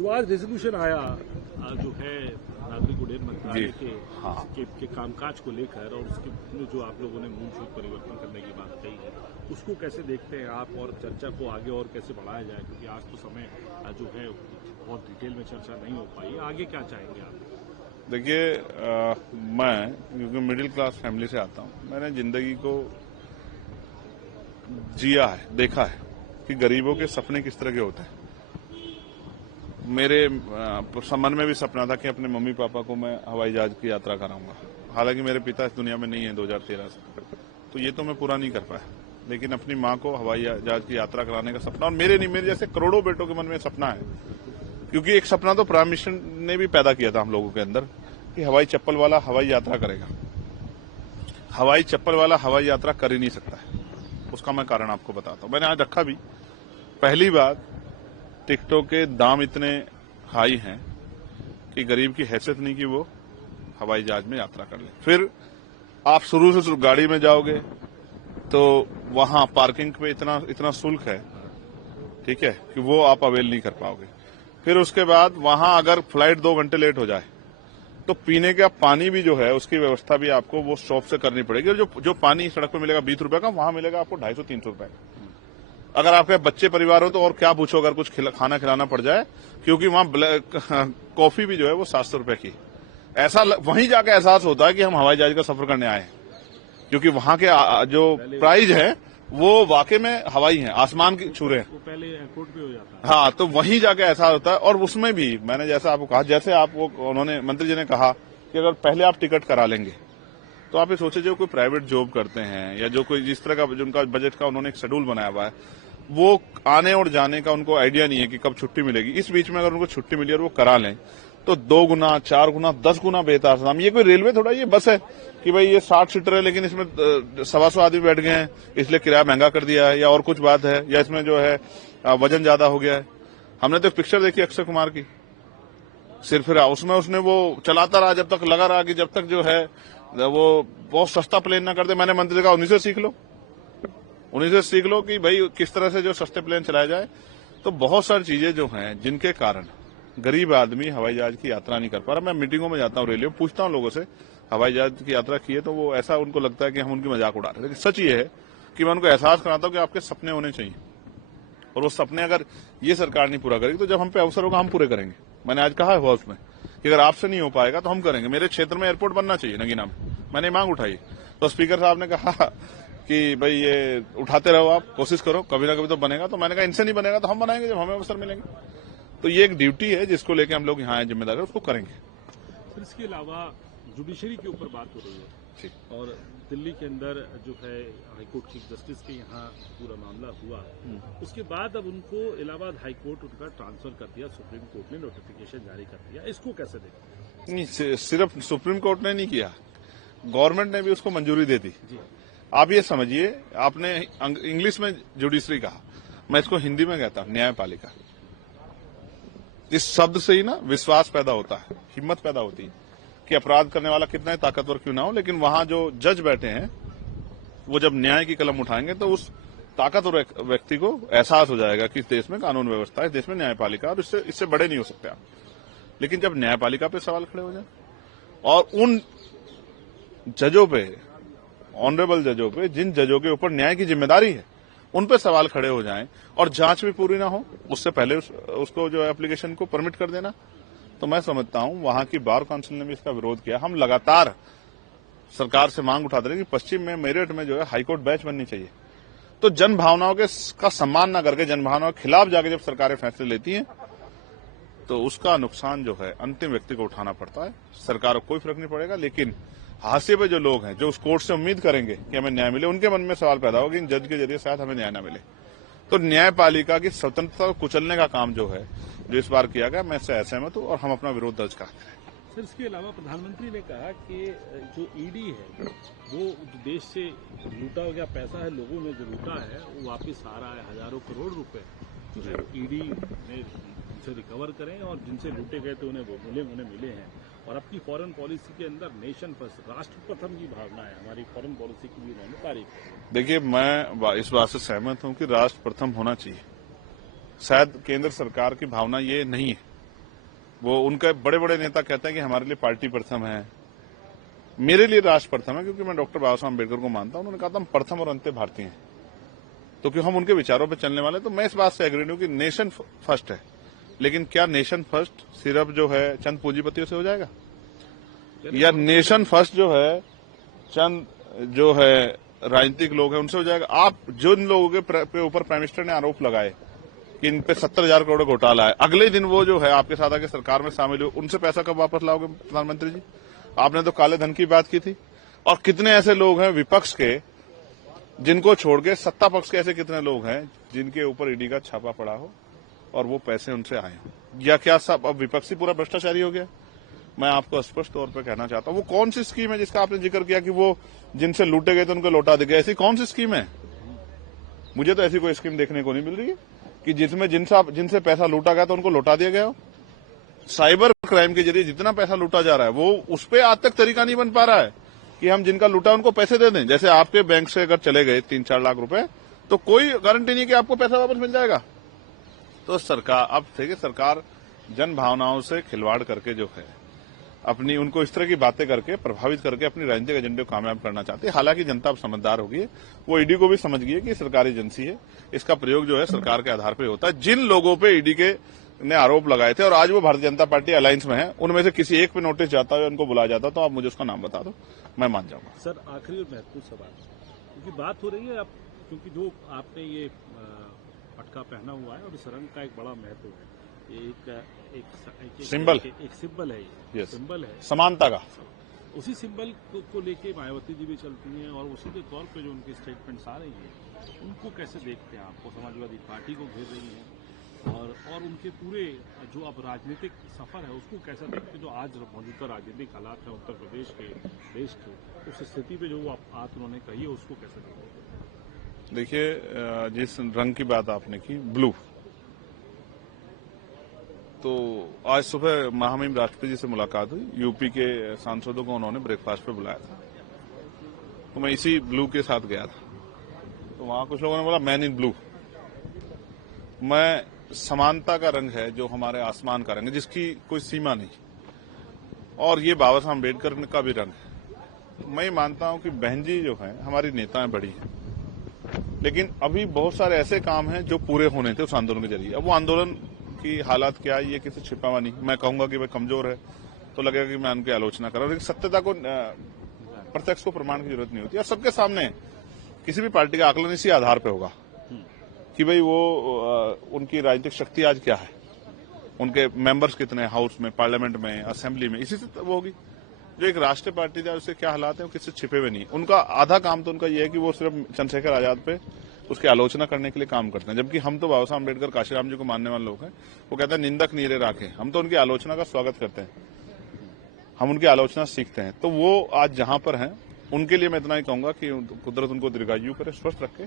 जो आज रेजोल्यूशन आया जो है नागरिक उड्डयन मंत्रालय के कामकाज को लेकर और उसके जो आप लोगों ने मूलभूत परिवर्तन करने की बात कही है, उसको कैसे देखते हैं आप और चर्चा को आगे और कैसे बढ़ाया जाए, क्योंकि आज तो समय जो है बहुत डिटेल में चर्चा नहीं हो पाई, आगे क्या चाहेंगे आप? देखिए, मैं क्योंकि मिडिल क्लास फैमिली से आता हूं, मैंने जिंदगी को जिया है, देखा है कि गरीबों के सपने किस तरह के होते हैं। मेरे मन में भी सपना था कि अपने मम्मी पापा को मैं हवाई जहाज की यात्रा कराऊंगा। हालांकि मेरे पिता इस दुनिया में नहीं है 2013 से, तो ये तो मैं पूरा नहीं कर पाया, लेकिन अपनी माँ को हवाई जहाज की यात्रा कराने का सपना, और मेरे नहीं, मेरे जैसे करोड़ों बेटों के मन में सपना है। क्योंकि एक सपना तो प्राइम मिनिस्टर ने भी पैदा किया था हम लोगों के अंदर कि हवाई चप्पल वाला हवाई यात्रा करेगा। हवाई चप्पल वाला हवाई यात्रा कर ही नहीं सकता है। उसका मैं कारण आपको बताता हूं। मैंने आज रखा भी, पहली बात, टिकटों के दाम इतने हाई हैं कि गरीब की हैसियत नहीं कि वो हवाई जहाज में यात्रा कर ले। फिर आप शुरू से गाड़ी में जाओगे तो वहां पार्किंग पे इतना शुल्क है, ठीक है, कि वो आप अवेल नहीं कर पाओगे। फिर उसके बाद वहां अगर फ्लाइट 2 घंटे लेट हो जाए तो पीने का पानी भी जो है उसकी व्यवस्था भी आपको वो शॉप से करनी पड़ेगी। और जो पानी सड़क पे मिलेगा 20 रुपए का, वहां मिलेगा आपको 250-300 रुपए का। अगर आपके बच्चे परिवार हो तो और क्या पूछो, अगर कुछ खाना खिलाना पड़ जाए, क्योंकि वहां कॉफी भी जो है वो 700 रुपए की। ऐसा वहीं जाकर एहसास होता है कि हम हवाई जहाज का सफर करने आए हैं, क्योंकि वहां के जो प्राइस है वो वाकई में हवाई है, आसमान की छू रहे हैं। वो पहले एयरपोर्ट पे हो जाता है। हाँ, तो वहीं जाके ऐसा होता है। और उसमें भी मैंने जैसा आपको कहा, जैसे आपको उन्होंने मंत्री जी ने कहा कि अगर पहले आप टिकट करा लेंगे तो आप ये सोचे जो कोई प्राइवेट जॉब करते हैं या जो कोई जिस तरह का जिनका बजट का उन्होंने एक शेड्यूल बनाया हुआ है, वो आने और जाने का उनको आइडिया नहीं है कि कब छुट्टी मिलेगी। इस बीच में अगर उनको छुट्टी मिली और वो करा लें तो 2 गुना, 4 गुना, 10 गुना बेहतर काम। ये कोई रेलवे थोड़ा, ये बस है कि भाई ये 60 सीटर है लेकिन इसमें 125 आदमी बैठ गए हैं इसलिए किराया महंगा कर दिया है, या और कुछ बात है, या इसमें जो है वजन ज्यादा हो गया है। हमने तो एक पिक्चर देखी अक्षय कुमार की, सिर्फ उसमें उसने वो चलाता रहा जब तक लगा रहा कि जब तक जो है वो बहुत सस्ता प्लेन ना कर दे। मैंने मंत्री कहा उन्हीं से सीख लो कि भाई किस तरह से जो सस्ते प्लेन चलाया जाए। तो बहुत सारी चीजें जो हैं जिनके कारण गरीब आदमी हवाई जहाज की यात्रा नहीं कर पा रहा। मैं मीटिंगों में जाता हूँ, रेलवे में पूछता हूँ लोगों से हवाई जहाज की यात्रा की है, तो वो ऐसा उनको लगता है कि हम उनकी मजाक उड़ा रहे हैं। लेकिन सच ये है कि मैं उनको एहसास कराता हूँ कि आपके सपने होने चाहिए, और वो सपने अगर ये सरकार नहीं पूरा करेगी तो जब हम पे अवसर होगा हम पूरे करेंगे। मैंने आज कहा है हाउस में कि अगर आपसे नहीं हो पाएगा तो हम करेंगे। मेरे क्षेत्र में एयरपोर्ट बनना चाहिए नगीना में, मैंने मांग उठाई, तो स्पीकर साहब ने कहा कि भाई ये उठाते रहो, आप कोशिश करो, कभी ना कभी तो बनेगा। तो मैंने कहा इनसे नहीं बनेगा तो हम बनाएंगे जब हमें अवसर मिलेंगे। तो ये एक ड्यूटी है जिसको लेके हम लोग यहाँ जिम्मेदार है, उसको करेंगे। फिर इसके अलावा जुडिशरी के ऊपर बात हो रही है, और दिल्ली के अंदर जो है हाईकोर्ट चीफ जस्टिस के यहाँ पूरा मामला हुआ, उसके बाद अब उनको इलाहाबाद हाईकोर्ट उनका ट्रांसफर कर दिया, सुप्रीम कोर्ट ने नोटिफिकेशन जारी कर दिया। इसको कैसे देखते? नहीं, सिर्फ सुप्रीम कोर्ट ने नहीं किया, गवर्नमेंट ने भी उसको मंजूरी दे दी। आप ये समझिए, आपने इंग्लिश में जुडिशरी कहा, मैं इसको हिंदी में कहता हूं न्यायपालिका। इस शब्द से ही ना विश्वास पैदा होता है, हिम्मत पैदा होती है कि अपराध करने वाला कितना ही ताकतवर क्यों ना हो, लेकिन वहां जो जज बैठे हैं वो जब न्याय की कलम उठाएंगे तो उस ताकतवर व्यक्ति को एहसास हो जाएगा कि इस देश में कानून व्यवस्था है, इस देश में न्यायपालिका, और इससे बड़े नहीं हो सकते आप। लेकिन जब न्यायपालिका पे सवाल खड़े हो जाए और उन जजों पे, ऑनरेबल जजों पे, जिन जजों के ऊपर न्याय की जिम्मेदारी है, उन पे सवाल खड़े हो जाएं और जांच भी पूरी ना हो, उससे पहले उसको जो एप्लीकेशन को परमिट कर देना, तो मैं समझता हूं वहां की बार काउंसिल ने भी इसका विरोध किया। हम लगातार सरकार से मांग उठाते रहे कि पश्चिम में, मेरठ में जो है हाईकोर्ट बेंच बननी चाहिए। तो जन भावनाओं का सम्मान न करके, जन भावनाओं के खिलाफ जाके जब सरकारें फैसले लेती हैं तो उसका नुकसान जो है अंतिम व्यक्ति को उठाना पड़ता है। सरकार को कोई फर्क नहीं पड़ेगा, लेकिन हाशिए पे जो लोग हैं जो उस कोर्ट से उम्मीद करेंगे कि हमें न्याय मिले, उनके मन में सवाल पैदा होगा कि इन जज के जरिए शायद हमें न्याय न मिले। तो न्यायपालिका की स्वतंत्रता को कुचलने का काम जो है, जो इस बार किया गया, मैं इससे असहमत हूं और हम अपना विरोध दर्ज करते हैं। सर, इसके अलावा प्रधानमंत्री ने कहा कि जो ईडी है वो देश से लूटा गया पैसा है, लोगों ने जो लूटा है वो वापस आ रहा है। हजारों करोड़ रुपए जो है ईडी ने उनसे रिकवर करें, और जिनसे लूटे गए थे उन्हें मिले हैं। और अपनी फॉरेन पॉलिसी के अंदर नेशन फर्स्ट, राष्ट्र प्रथम की भावना है, हमारी फॉरेन पॉलिसी की भी उन्होंने तारीफ की। देखिए, मैं इस बात से सहमत हूं कि राष्ट्र प्रथम होना चाहिए। शायद केंद्र सरकार की भावना ये नहीं है, वो उनके बड़े बड़े नेता कहते हैं कि हमारे लिए पार्टी प्रथम है, मेरे लिए राष्ट्र प्रथम है, क्योंकि मैं डॉक्टर बाबा साहब अम्बेडकर को मानता हूं। उन्होंने कहा था हम प्रथम और अंत्य भारतीय हैं, तो क्यों हम उनके विचारों पर चलने वाले। तो मैं इस बात से एग्री हूं कि नेशन फर्स्ट है, लेकिन क्या नेशन फर्स्ट सिर्फ जो है चंद पूंजीपतियों से हो जाएगा, या नेशन फर्स्ट जो है चंद जो है राजनीतिक लोग हैं उनसे हो जाएगा। आप जिन लोगों के ऊपर प्राइम मिनिस्टर ने आरोप लगाए कि इन पे 70,000 करोड़ घोटाला है, अगले दिन वो जो है आपके साथ आके सरकार में शामिल हुए, उनसे पैसा कब वापस लाओगे प्रधानमंत्री जी? आपने तो काले धन की बात की थी। और कितने ऐसे लोग हैं विपक्ष के जिनको छोड़ के सत्ता पक्ष के ऐसे कितने लोग हैं जिनके ऊपर ईडी का छापा पड़ा हो और वो पैसे उनसे आए हो? या क्या सब अब विपक्षी पूरा भ्रष्टाचारी हो गया? मैं आपको स्पष्ट तौर पर कहना चाहता हूं, वो कौन सी स्कीम है जिसका आपने जिक्र किया कि वो जिनसे लूटे गए थे उनको लौटा दे गए? ऐसी कौन सी स्कीम है? मुझे तो ऐसी कोई स्कीम देखने को नहीं मिल रही है कि जिसमें जिनसे पैसा लूटा गया तो उनको लौटा दिया गया हो। साइबर क्राइम के जरिए जितना पैसा लूटा जा रहा है वो उस पर आज तक तरीका नहीं बन पा रहा है कि हम जिनका लूटा उनको पैसे दे दें। जैसे आपके बैंक से अगर चले गए 3-4 लाख रुपए तो कोई गारंटी नहीं कि आपको पैसा वापस मिल जाएगा। तो सरकार अब देखिए, सरकार जन भावनाओं से खिलवाड़ करके जो है अपनी उनको इस तरह की बातें करके प्रभावित करके अपनी राजनीतिक एजेंडे को कामयाब करना चाहती है। हालांकि जनता अब समझदार हो गई है, वो ईडी को भी समझ गई है कि सरकारी एजेंसी है, इसका प्रयोग जो है सरकार के आधार पर होता है। जिन लोगों पे ईडी के ने आरोप लगाए थे और आज वो भारतीय जनता पार्टी अलायंस में है, उनमें से किसी एक पे नोटिस जाता है, उनको बुलाया जाता, तो आप मुझे उसका नाम बता दो, मैं मान जाऊंगा। सर, आखिरी और महत्वपूर्ण सवाल, क्योंकि बात हो रही है अब, क्योंकि जो आपने ये पटका पहना हुआ है और इस रंग का एक बड़ा महत्व है, एक सिंबल है, ये सिंबल है समानता का। उसी सिंबल को लेके मायावती जी भी चलती हैं और उसी के तौर पे जो उनके स्टेटमेंट्स आ रही हैं उनको कैसे देखते हैं? आपको समाजवादी पार्टी को घेर रही हैं और उनके पूरे जो अब राजनीतिक सफर है उसको कैसा देखते हैं? जो आज मौजूदा राजनीतिक हालात है उत्तर प्रदेश के, देश के, उस स्थिति पे जो बात उन्होंने कही है उसको कैसे देखते हैं? देखिए, जिस रंग की बात आपने की, ब्लू, तो आज सुबह महामहिम राष्ट्रपति जी से मुलाकात हुई। यूपी के सांसदों को उन्होंने ब्रेकफास्ट पे बुलाया था, तो मैं इसी ब्लू के साथ गया था। तो वहां कुछ लोगों ने बोला मैन इन ब्लू। मैं समानता का रंग है जो हमारे आसमान का रंग है, जिसकी कोई सीमा नहीं, और ये बाबा साहब अम्बेडकर का भी रंग है। मैं मानता हूं कि बहन जी जो है हमारी नेताएं बड़ी हैं, लेकिन अभी बहुत सारे ऐसे काम हैं जो पूरे होने थे उस आंदोलन के जरिए। अब वो आंदोलन की हालात क्या है ये किसी छिपा हुआ नहीं। मैं कहूंगा कि वह कमजोर है तो लगेगा कि मैं उनकी आलोचना कर रहा हूं, लेकिन सत्यता को प्रत्यक्ष को प्रमाण की जरूरत नहीं होती। और सबके सामने किसी भी पार्टी का आकलन इसी आधार पर होगा कि भाई वो उनकी राजनीतिक शक्ति आज क्या है, उनके मेंबर्स कितने हाउस में, पार्लियामेंट में, असेंबली में, इसी से वो होगी। जो एक राष्ट्रीय पार्टी है उससे क्या हालात है वो किसी छिपे हुए नहीं। उनका आधा काम तो उनका ये है कि वो सिर्फ चंद्रशेखर आजाद पे उसकी आलोचना करने के लिए काम करते हैं, जबकि हम तो बाबा साहब अम्बेडकर, काशीराम जी को मानने वाले लोग हैं। वो कहते हैं निंदक नीरे राखे, हम तो उनकी आलोचना का स्वागत करते हैं, हम उनकी आलोचना सीखते हैं। तो वो आज जहां पर हैं उनके लिए मैं इतना ही कहूंगा कि कुदरत उनको दीर्घायु करे, स्वस्थ रखे,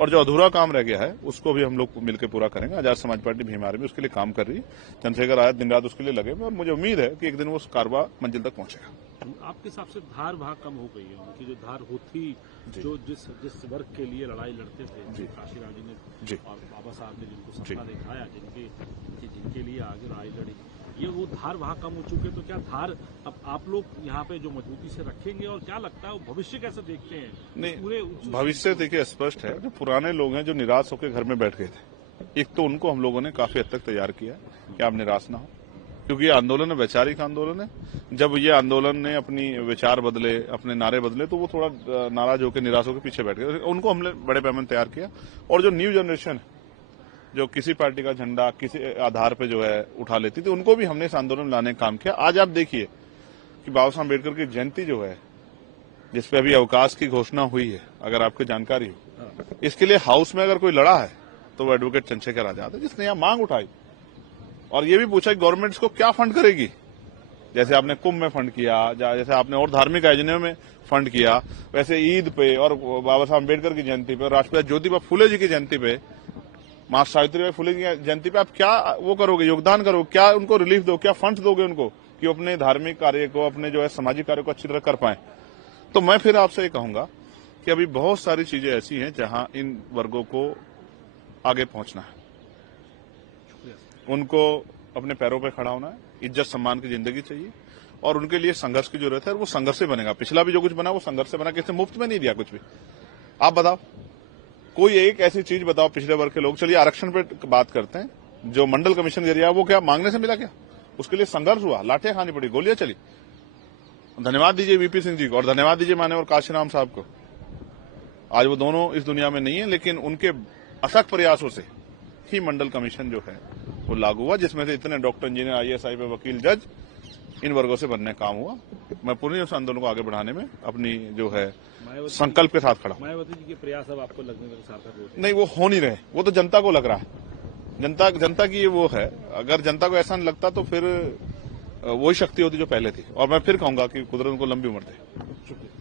और जो अधूरा काम रह गया है उसको भी हम लोग मिलकर पूरा करेंगे। आजाद समाज पार्टी भीम आर्मी उसके लिए काम कर रही है, चंद्रशेखर आजाद दिन रात उसके लिए लगे हुए, और मुझे उम्मीद है कि एक दिन वो कारवा मंजिल तक पहुंचेगा। आपके हिसाब से धार भाग कम हो गई है उनकी, जो धार होती, जो जिस वर्ग के लिए लड़ाई लड़ते थे काशीराम जी ने और बाबा साहब ने जिनको सपना दिखाया, जिनके लिए आगे लड़ाई लड़ी, ये वो धार वहां कम हो चुके। तो क्या धार अब आप लोग यहाँ पे जो मजबूती से रखेंगे, और क्या लगता है भविष्य कैसे देखते हैं? नहीं, पूरे भविष्य देखिए स्पष्ट है। जो पुराने लोग हैं जो निराश होकर घर में बैठ गए थे, एक तो उनको हम लोगों ने काफी हद तक तैयार किया कि आप निराश ना हो, क्योंकि ये आंदोलन है, वैचारिक आंदोलन है। जब ये आंदोलन ने अपनी विचार बदले, अपने नारे बदले, तो वो थोड़ा नाराज होकर, निराश होकर पीछे बैठ गए। उनको हमने बड़े पैमाने तैयार किया। और जो न्यू जनरेशन है जो किसी पार्टी का झंडा किसी आधार पे जो है उठा लेती थी, उनको भी हमने इस आंदोलन में लाने का काम किया। आज आप देखिए कि बाबा साहब अम्बेडकर की जयंती जो है, जिसपे अभी अवकाश की घोषणा हुई है, अगर आपको जानकारी हो, इसके लिए हाउस में अगर कोई लड़ा है तो वो एडवोकेट चंद्रशेखर आजाद है, जिसने यहाँ मांग उठाई और ये भी पूछा कि गवर्नमेंट इसको क्या फंड करेगी। जैसे आपने कुंभ में फंड किया, जैसे आपने और धार्मिक आयोजनों में फंड किया, वैसे ईद पे और बाबा साहब अम्बेडकर की जयंती पे और राष्ट्रपिता ज्योतिबा फुले जी की जयंती पे, मां सावित्रीबाई फुले की जयंती पे आप क्या वो करोगे, योगदान करोगे, क्या उनको रिलीफ दो, क्या फंड दोगे उनको कि अपने धार्मिक कार्य को, अपने जो है सामाजिक कार्य को अच्छी तरह कर पाए। तो मैं फिर आपसे ये कहूंगा कि अभी बहुत सारी चीजें ऐसी हैं जहां इन वर्गों को आगे पहुंचना है, उनको अपने पैरों पर खड़ा होना है, इज्जत सम्मान की जिंदगी चाहिए और उनके लिए संघर्ष की जरूरत है। और वो संघर्ष से बनेगा। पिछला भी जो कुछ बना वो संघर्ष से बना, किसी ने मुफ्त में नहीं दिया कुछ भी। आप बताओ, कोई एक ऐसी चीज बताओ पिछड़े वर्ग के लोग। चलिए आरक्षण पे बात करते हैं। जो मंडल कमीशन गिरा वो क्या मांगने से मिला? क्या उसके लिए संघर्ष हुआ? लाठियां खानी पड़ी, गोलियां चली। धन्यवाद दीजिए वीपी सिंह जी को और धन्यवाद दीजिए मान्यवर काशीराम साहब को। आज वो दोनों इस दुनिया में नहीं है, लेकिन उनके अथक प्रयासों से ही मंडल कमीशन जो है वो लागू हुआ, जिसमें से इतने डॉक्टर, इंजीनियर, IAS, IPS, वकील, जज इन वर्गों से बनने काम हुआ। मैं पूरी उस आंदोलन को आगे बढ़ाने में अपनी जो है संकल्प के साथ खड़ा। मायावती जी के प्रयास अब आपको लगने लगे सार्थक होते हैं? नहीं, वो हो नहीं रहे। वो तो जनता को लग रहा है। जनता की ये वो है। अगर जनता को ऐसा नहीं लगता तो फिर वही शक्ति होती जो पहले थी। और मैं फिर कहूंगा कि कुदरत को लंबी उम्र दे। शुक्रिया।